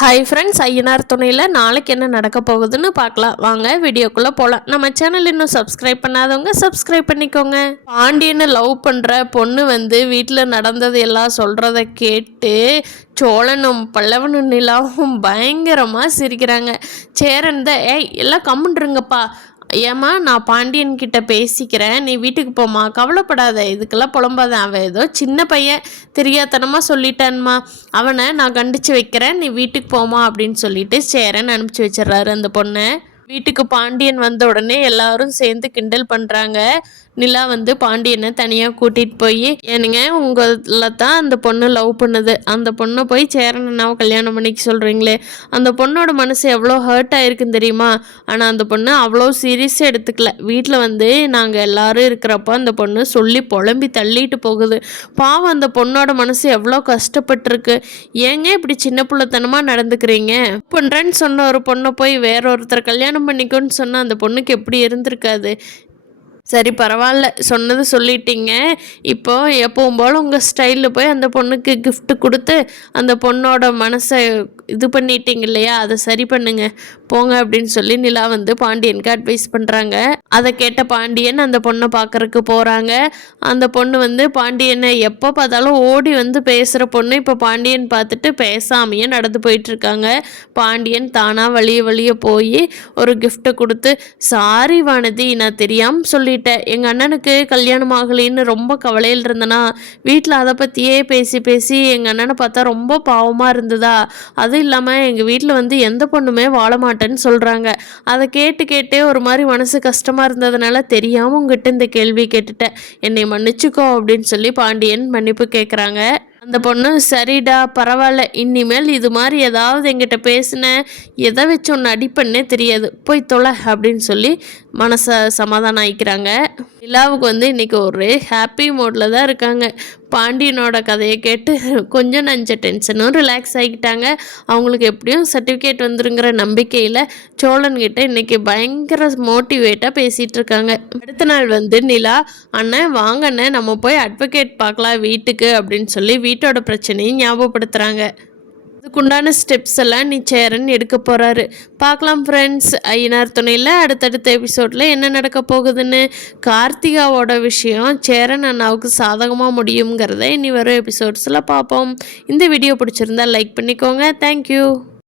Hi friends, Ayyanar துணையில் நாளைக்கு என்ன நடக்க போகுதுன்னு பார்க்கலாம். வாங்க வீடியோக்குள்ளே போகலாம். நம்ம சேனல் இன்னும் சப்ஸ்கிரைப் பண்ணாதவங்க சப்ஸ்கிரைப் பண்ணிக்கோங்க. பாண்டியனை லவ் பண்ணுற பொண்ணு வீட்டில் நடந்தது எல்லாம் சொல்கிறத கேட்டு சோழனும் பல்லவனும் நிலாவும் பயங்கரமாக சிரிக்கிறாங்க. சேரன் தான் எல்லாம் கம்முன்றுங்கப்பா, ஏம்மா நான் பாண்டியன் கிட்ட பேசிக்கிறேன், நீ வீட்டுக்கு போமா, கவலைப்படாத, இதுக்கெல்லாம் புலம்பாத, அவன் ஏதோ சின்ன பையன் தெரியாதனமாக சொல்லிட்டான்மா, அவனை நான் கண்டித்து வைக்கிறேன், நீ வீட்டுக்கு போமா அப்படின்னு சொல்லிட்டு சேரன் அனுப்பிச்சி வச்சிடறாரு அந்த பொண்ணை. வீட்டுக்கு பாண்டியன் வந்த உடனே எல்லாரும் சேர்ந்து கிண்டல் பண்ணுறாங்க. நிலா பாண்டியனை தனியாக கூட்டிகிட்டு போய், ஏனுங்க உங்களில் தான் அந்த பொண்ணு லவ் பண்ணுது, அந்த பொண்ணை போய் சேரனாவை கல்யாணம் பண்ணிக்க சொல்கிறீங்களே, அந்த பொண்ணோட மனசு எவ்வளோ ஹர்ட் ஆகிருக்குன்னு தெரியுமா, ஆனால் அந்த பொண்ணு அவ்வளோ சீரியஸாக எடுத்துக்கல. வீட்டில் நாங்கள் எல்லோரும் இருக்கிறப்போ அந்த பொண்ணு சொல்லி புலம்பி தள்ளிட்டு போகுது. பாவம் அந்த பொண்ணோட மனசு எவ்வளோ கஷ்டப்பட்டுருக்கு, ஏங்க இப்படி சின்ன பிள்ளைத்தனமாக நடந்துக்கிறீங்க, பண்ணுறேன்னு சொன்ன ஒரு பொண்ணை போய் வேற ஒருத்தர் கல்யாணம் பண்ணிக்கோன்னு சொன்னால் அந்த பொண்ணுக்கு எப்படி இருந்திருக்காது. சரி பரவாயில்ல, சொன்னது சொல்லிட்டீங்க, இப்போ எப்பவும் போல் உங்கள் ஸ்டைலில் போய் அந்த பொண்ணுக்கு கிஃப்ட் கொடுத்து அந்த பொண்ணோட மனசை இது பண்ணிட்டீங்க இல்லையா, அதை சரி பண்ணுங்க போங்க அப்படின்னு சொல்லி நிலா பாண்டியனுக்கு அட்வைஸ் பண்ணுறாங்க. அதை கேட்ட பாண்டியன் அந்த பொண்ணை பார்க்குறக்கு போகிறாங்க. அந்த பொண்ணு பாண்டியனை எப்போ பார்த்தாலும் ஓடி பேசுகிற பொண்ணு இப்போ பாண்டியன் பார்த்துட்டு பேசாமையே நடந்து போயிட்டுருக்காங்க. பாண்டியன் தானாக வழிய போய் ஒரு கிஃப்ட்டை கொடுத்து, சாரி வானதி, நான் தெரியாமல் சொல்லிட்டேன், எங்கள் அண்ணனுக்கு கல்யாணம் ஆகலின்னு ரொம்ப கவலையில் இருந்தேனா, வீட்டில் அதை பற்றியே பேசி எங்கள் அண்ணனை பார்த்தா ரொம்ப பாவமாக இருந்ததா, அது இல்லாமல் எங்கள் வீட்டில் எந்த பொண்ணுமே வாழ மாட்டேன்னு சொல்கிறாங்க. அதை கேட்டே ஒரு மாதிரி மனசு கஷ்டமாக இருந்ததுனால தெரியாமல் உங்ககிட்ட இந்த கேள்வி கேட்டுட்டேன், என்னை மன்னிச்சுக்கோ அப்படின்னு சொல்லி பாண்டியன் மன்னிப்பு கேட்குறாங்க. அந்த பொண்ணு, சரிடா பரவாயில்ல, இனிமேல் இது மாதிரி ஏதாவது எங்கிட்ட பேசினேன், எதை வச்சு ஒன்று அடிப்பண்ணே தெரியாது, போய் தொலை அப்படின்னு சொல்லி மனசை சமாதானம் ஆகிக்கிறாங்க. நிலாவுக்கு இன்றைக்கி ஒரு ஹாப்பி மோடில் தான் இருக்காங்க. பாண்டியனோட கதையை கேட்டு கொஞ்சம் நஞ்ச டென்ஷனும் ரிலாக்ஸ் ஆகிக்கிட்டாங்க. அவங்களுக்கு எப்படியும் சர்டிஃபிகேட் வந்துருங்கிற நம்பிக்கையில் சோழன்கிட்ட இன்றைக்கி பயங்கர மோட்டிவேட்டாக பேசிகிட்டு இருக்காங்க. அடுத்த நாள் நிலா, அண்ணன் வாங்க அண்ணன், நம்ம போய் அட்வொகேட் பார்க்கலாம் வீட்டுக்கு அப்படின்னு சொல்லி வீட்டோட பிரச்சனையும் ஞாபகப்படுத்துகிறாங்க. அதுக்குண்டான ஸ்டெப்ஸ் எல்லாம் சேரன் எடுக்க போகிறாரு. பார்க்கலாம் ஃப்ரெண்ட்ஸ், ஐயனார் துணையில் அடுத்தடுத்த எபிசோடில் என்ன நடக்க போகுதுன்னு. கார்த்திகாவோட விஷயம் சேரன் அண்ணாவுக்கு சாதகமாக முடியுங்கிறத இனி வரும் எபிசோட்ஸில் பார்ப்போம். இந்த வீடியோ பிடிச்சிருந்தா லைக் பண்ணிக்கோங்க. தேங்க்யூ.